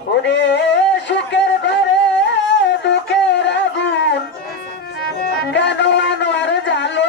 ওরে সুখের ঘরে দুঃখের আগুন কেন আনোয়ার জালো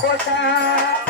kota.